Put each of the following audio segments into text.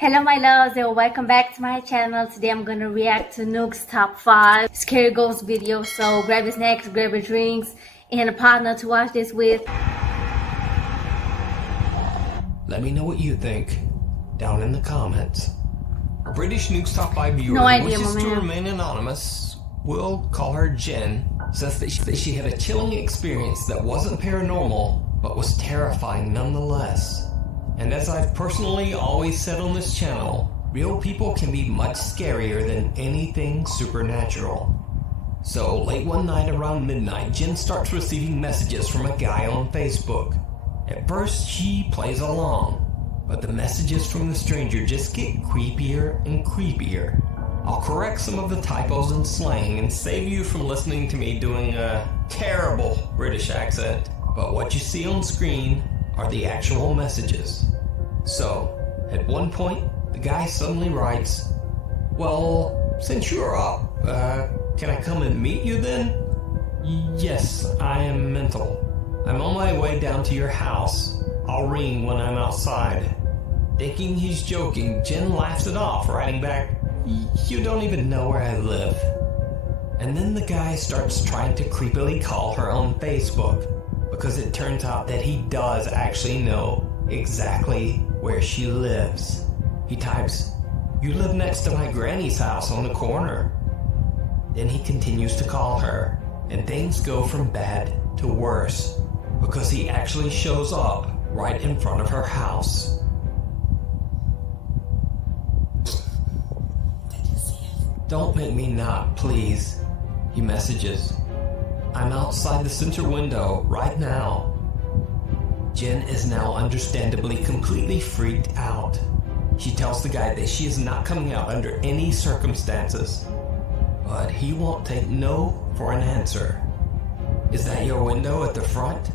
Hello my loves and welcome back to my channel. Today I'm gonna react to Nuke's top 5 scary ghost videos. So grab your snacks, grab your drinks, and a partner to watch this with. Let me know what you think down in the comments. A British Nuke's top 5 viewer No idea, wishes to man. remain anonymous. We'll call her Jinn. Says that she had a chilling experience that wasn't paranormal, but was terrifying nonetheless. And as I've personally always said on this channel, real people can be much scarier than anything supernatural. So late one night around midnight, Jinn starts receiving messages from a guy on Facebook. At first she plays along, but the messages from the stranger just get creepier and creepier. I'll correct some of the typos and slang and save you from listening to me doing a terrible British accent. But what you see on screen are the actual messages. So, at one point, the guy suddenly writes, "Well, since you're up, can I come and meet you then?" "Yes, I am mental. I'm on my way down to your house. I'll ring when I'm outside." Thinking he's joking, Jinn laughs it off, writing back, "You don't even know where I live." And then the guy starts trying to creepily call her on Facebook, because it turns out that he does actually know exactly where she lives. He types, "You live next to my granny's house on the corner." Then he continues to call her, and things go from bad to worse, because he actually shows up right in front of her house. "Don't make me knock, please," he messages. "I'm outside the center window right now." Jinn is now understandably completely freaked out. She tells the guy that she is not coming out under any circumstances, but he won't take no for an answer. "Is that your window at the front?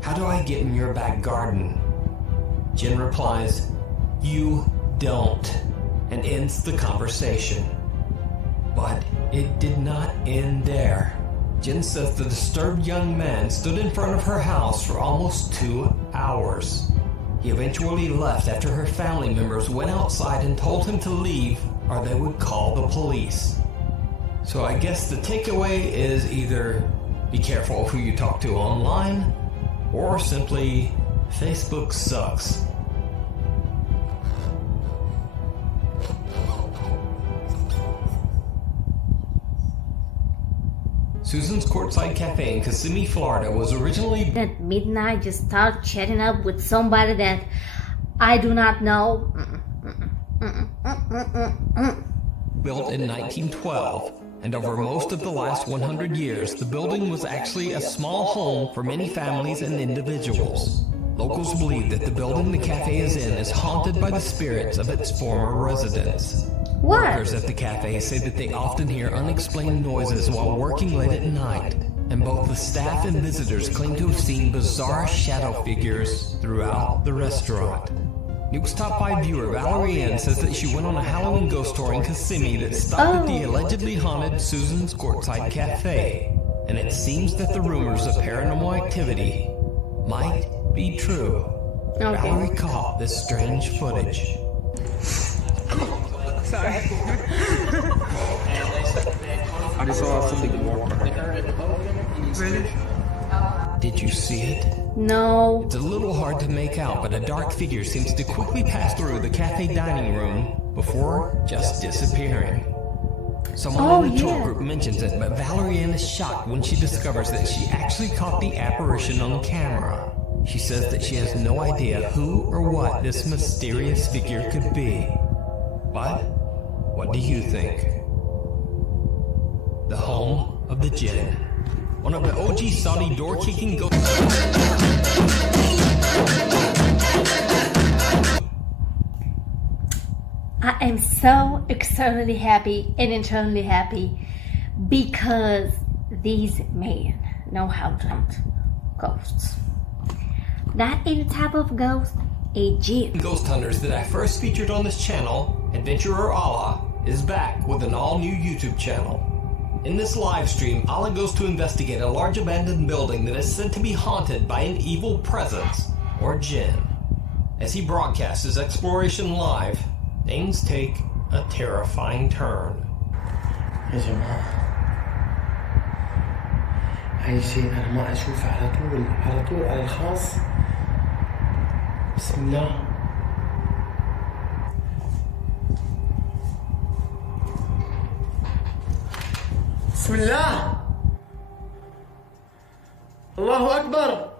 How do I get in your back garden?" Jinn replies, "You don't," and ends the conversation. But it did not end there. Jinn says the disturbed young man stood in front of her house for almost 2 hours. He eventually left after her family members went outside and told him to leave or they would call the police. So I guess the takeaway is either be careful of who you talk to online, or simply Facebook sucks. Susan's Courtside Cafe in Kissimmee, Florida was originally At midnight, just start chatting up with somebody that I do not know. built in 1912, and over most of the last 100 years, the building was actually a small home for many families and individuals. Locals believe that the building the cafe is in is haunted by the spirits of its former residents. What? Workers at the cafe say that they often hear unexplained noises while working late at night, and both the staff and visitors claim to have seen bizarre shadow figures throughout the restaurant. Nuke's top 5 viewer Valerie Ann says that she went on a Halloween ghost tour in Kissimmee that stopped at the allegedly haunted Susan's Courtside Cafe, and it seems that the rumors of paranormal activity might be true. Okay. Valerie caught this strange footage. Sorry. I just saw something more. Really? Did you see it? No. It's a little hard to make out, but a dark figure seems to quickly pass through the cafe dining room before just disappearing. Someone in the tour group mentions it, but Valerie Ann is shocked when she discovers that she actually caught the apparition on camera. She says that she has no idea who or what this mysterious figure could be. But what do you think? The home of the Jinn. One of the OG Saudi door-kicking ghosts. I am so externally happy and internally happy because these men know how to hunt ghosts. Not any type of ghost, a Jinn. Ghost hunters that I first featured on this channel, Adventurer Allah, is back with an all-new YouTube channel. In this live stream, Allah goes to investigate a large abandoned building that is said to be haunted by an evil presence, or Jinn. As he broadcasts his exploration live, things take a terrifying turn. يا جماعة هاي شيء أنا ما أشوفه على طول على الخاص. بسم الله. بسم الله. الله أكبر.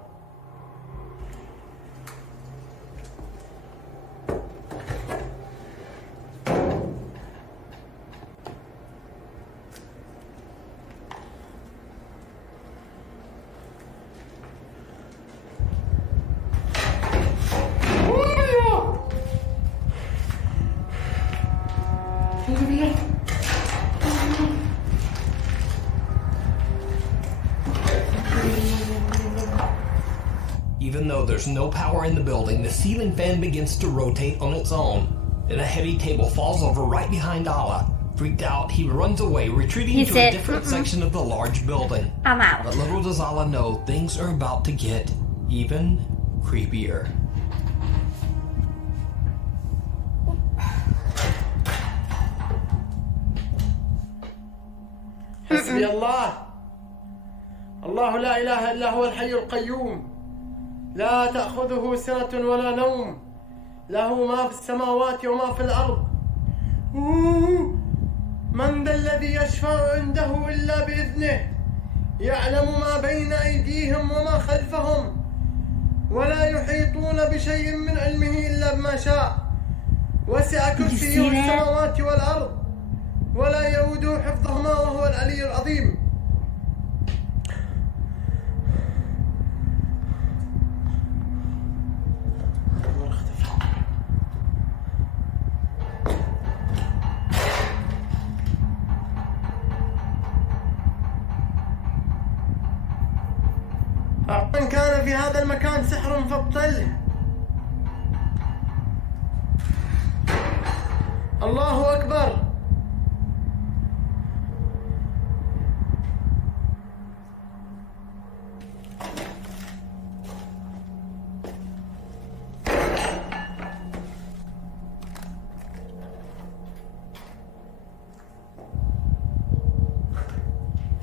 Even though there's no power in the building, the ceiling fan begins to rotate on its own. Then a heavy table falls over right behind Allah. Freaked out, he runs away, retreating to a different section of the large building. I'm out. But little does Allah know, things are about to get even creepier. حسبي الله. الله لا إله إلا هو الحي القيوم لا تأخذه سنة ولا نوم له ما في السماوات وما في الأرض. من ذا الذي يشفع عنده إلا بإذنه يعلم ما بين أيديهم وما خلفهم ولا يحيطون بشيء من علمه إلا بما شاء. وسع كرسيه السماوات والأرض ولا يؤوده حفظهما وهو العلي العظيم. من كان في هذا المكان سحر فابطله. الله أكبر.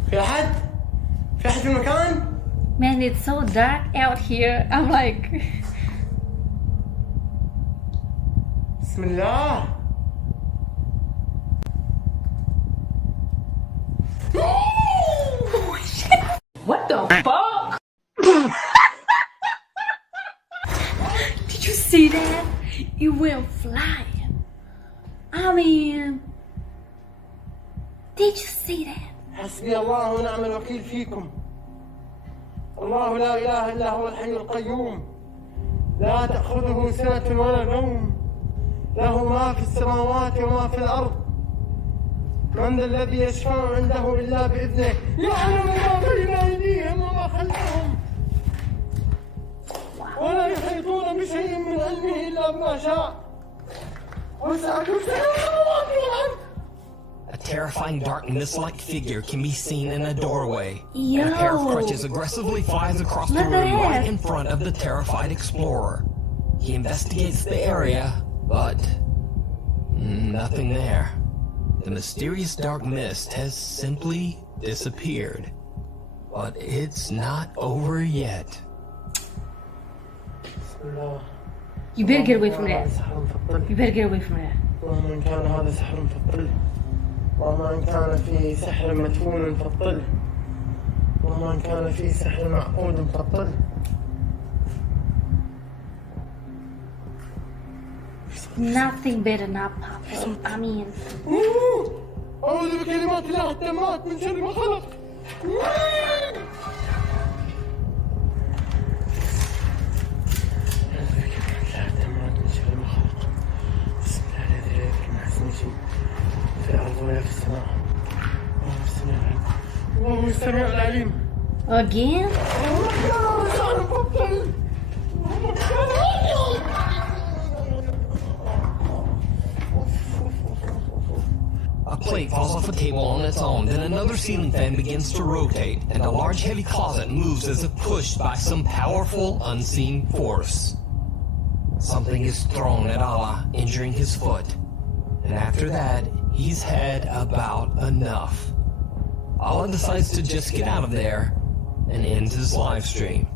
في أحد؟ في أحد في المكان؟ Man, it's so dark out here. I'm like... بسم الله. What the fuck? Did you see that? It went flying. I mean... Did you see that? حسبي الله ونعم الوكيل فيكم. الله لا إله إلا هو الحي القيوم لا تأخذه سنة ولا نوم له ما في السماوات وما في الأرض. من ذا الذي يشفع عنده إلا بإذنه يعلم ما بين أيديهم وما خلفهم ولا يحيطون بشيء من علمه إلا بما شاء. وسع كرسيه السماوات والأرض. A terrifying dark mist-like figure can be seen in a doorway. Yo. And a pair of crutches aggressively flies across the Look at room right that. in front of the terrified explorer. He investigates the area, but nothing there. The mysterious dark mist has simply disappeared. But it's not over yet. You better get away from that. You better get away from that. اللهم إن كان هذا سحر فابطله. اللهم إن كان فيه سحر مدفون فابطله. اللهم إن كان فيه سحر معقود فابطله. Nothing better not pop up. I mean... أعوذ بكلمات الله التامات من شر ما خلق. بسم الله الذي لا يضر مع اسمه شيء في الأرض ولا في السماء. الله السميع العليم. Again? A plate falls off a table on its own, then another ceiling fan begins to rotate, and a large heavy closet moves as if pushed by some powerful, unseen force. Something is thrown at Allah, injuring his foot. And after that, he's had about enough. Allah decides to just get out of there and ends his live stream.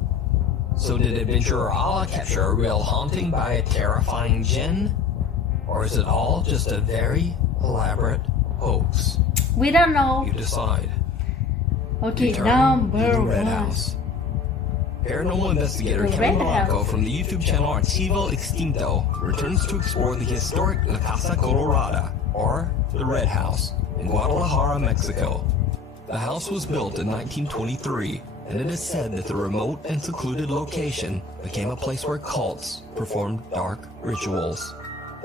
So did adventurer Allah capture a real haunting by a terrifying Jinn? Or is it all just a very elaborate hoax? We don't know. You decide. Okay, Return to number the Red one. House. Paranormal investigator The Kevin Red Morocco House. from the YouTube channel Archivo Extinto returns to explore the historic La Casa Colorada, or the Red House, in Guadalajara, Mexico. The house was built in 1923, and it is said that the remote and secluded location became a place where cults performed dark rituals.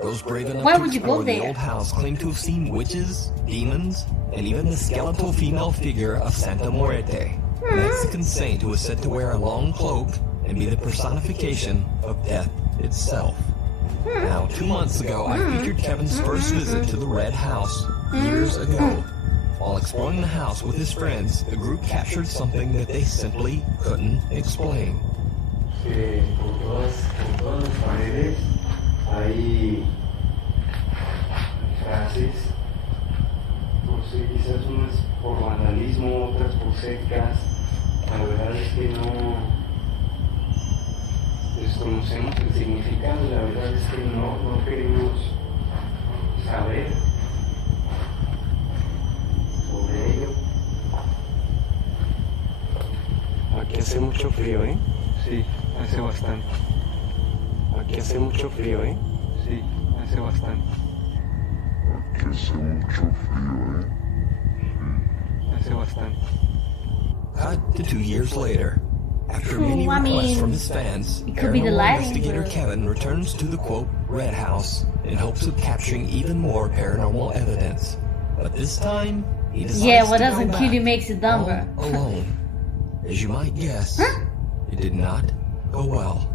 Those brave enough Why to would you go explore the there? old house claim to have seen witches, demons, and even the skeletal female figure of Santa Muerte, a Mexican saint who was said to wear a long cloak and be the personification of death itself. Now, 2 months ago, I featured Kevin's first visit to the Red House years ago. While exploring the house with his friends, the group captured something that they simply couldn't explain. Que por todas las paredes hay frases, no sé, quizás unas por vandalismo, otras por secas. La verdad es que no desconocemos el significado, la verdad es que no queremos saber sobre ello. Aquí hace mucho frío, ¿eh? Sí, hace bastante. Aquí hace mucho frío, ¿eh? Sí, hace bastante. Aquí hace mucho frío, ¿eh? Sí, hace bastante. Cut to 2 years later. After many I requests mean, from his fans, it could be the paranormal lighting, investigator but- Kevin returns to the quote Red House in hopes of capturing even more paranormal evidence. But this time, he decides Yeah, what to go doesn't kill back you makes it dumber. all alone. As you might guess, it did not go well.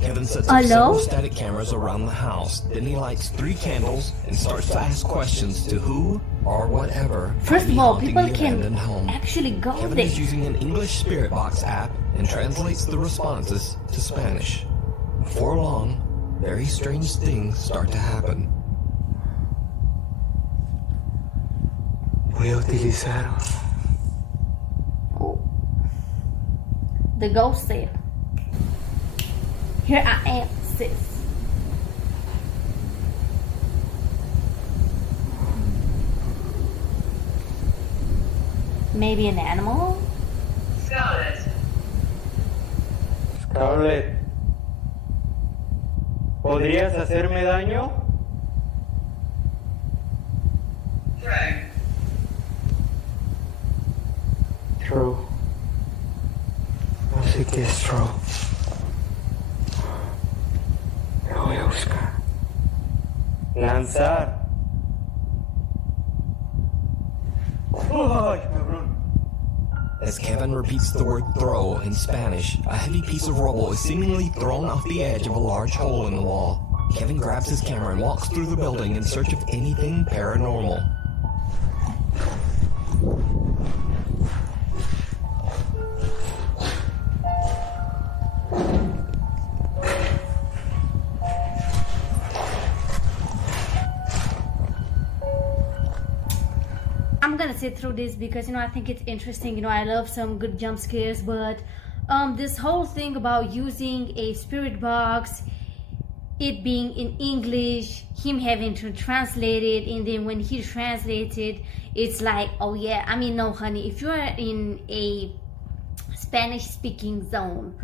Kevin sets up Hello? several static cameras around the house. Then he lights 3 candles and starts to ask questions to who or whatever. First might be of all, haunting people the can abandoned home. actually go Kevin there. is using an English spirit box app and translates the responses to Spanish. Before long, very strange things start to happen. Voy a utilizar The ghost said, "Here I am, sis." Maybe an animal? Scarlet, Scarlett, ¿podrías hacerme daño? True, True. Así que es true. Lo voy a buscar. Lanzar. ¡Ay, cabrón! As Kevin repeats the word throw in Spanish, a heavy piece of rubble is seemingly thrown off the edge of a large hole in the wall. Kevin grabs his camera and walks through the building in search of anything paranormal. I'm gonna sit through this because I think it's interesting. I love some good jump scares, but this whole thing about using a spirit box, it being in English, him having to translate it, and then when he translates it, it's like, oh yeah, no, honey, if you are in a Spanish speaking zone,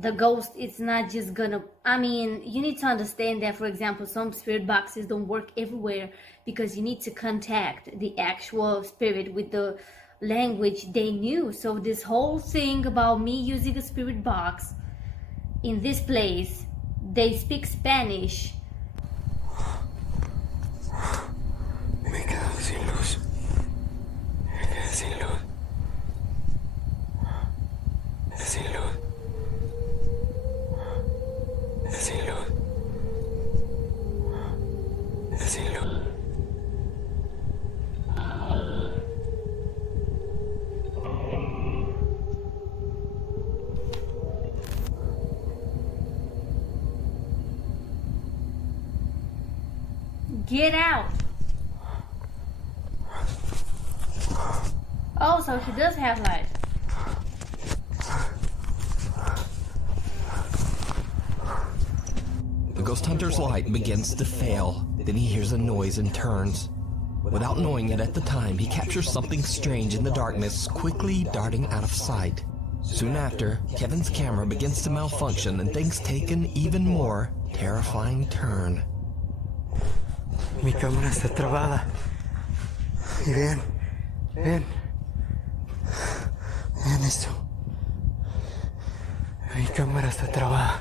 the ghost, it's not just gonna, you need to understand that, for example, some spirit boxes don't work everywhere because you need to contact the actual spirit with the language they knew. So this whole thing about me using a spirit box in this place, they speak Spanish. Me he quedado sin luz. Me quedé sin luz. Sin luz. Sin luz. Sin luz. Get out. Oh, so he does have light. The ghost hunter's light begins to fail. Then he hears a noise and turns. Without knowing it at the time, he captures something strange in the darkness, quickly darting out of sight. Soon after, Kevin's camera begins to malfunction and things take an even more terrifying turn. Mi cámara está trabada. Y vean, vean. Vean esto. Mi cámara está trabada.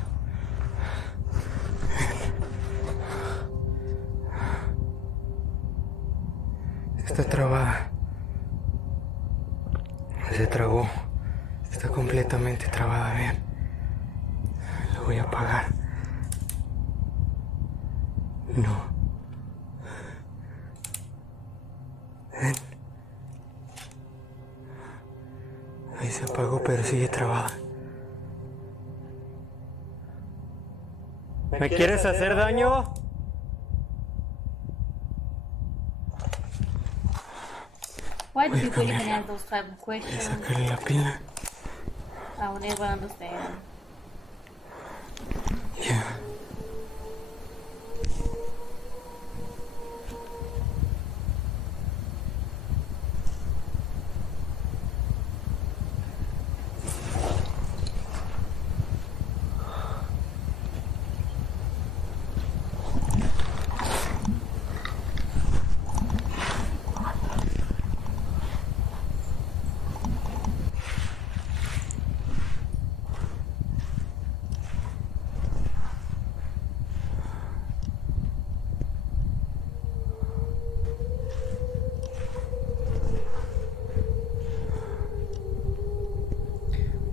Está trabada. Se trabó. Está completamente trabada, vean. Lo voy a apagar. No. Ven. Ahí se apagó, pero sigue trabada. ¿Me quieres hacer daño? Why do people even ask those type of questions? Sacarle la pila. I will never understand. Ya.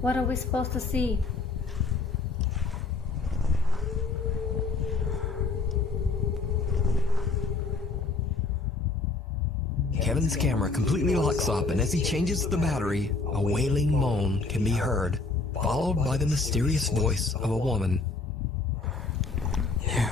What are we supposed to see? Kevin's camera completely locks up, and as he changes the battery, a wailing moan can be heard, followed by the mysterious voice of a woman. Yeah.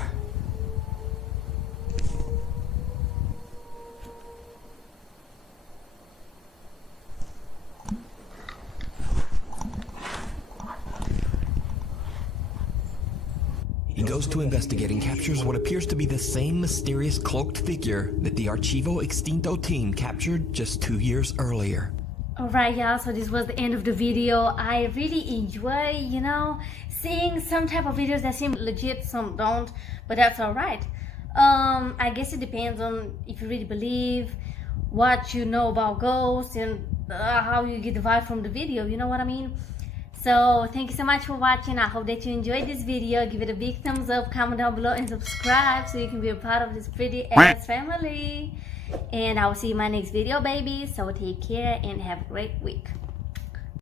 He goes to investigate and captures what appears to be the same mysterious cloaked figure that the Archivo Extinto team captured just 2 years earlier. Alright y'all, so this was the end of the video. I really enjoy, seeing some type of videos that seem legit, some don't, but that's alright. I guess it depends on if you really believe what you know about ghosts and how you get the vibe from the video, you know what I mean? So thank you so much for watching. I hope that you enjoyed this video. Give it a big thumbs up, comment down below, and subscribe so you can be a part of this pretty ass family. And I will see you in my next video, baby. So take care and have a great week.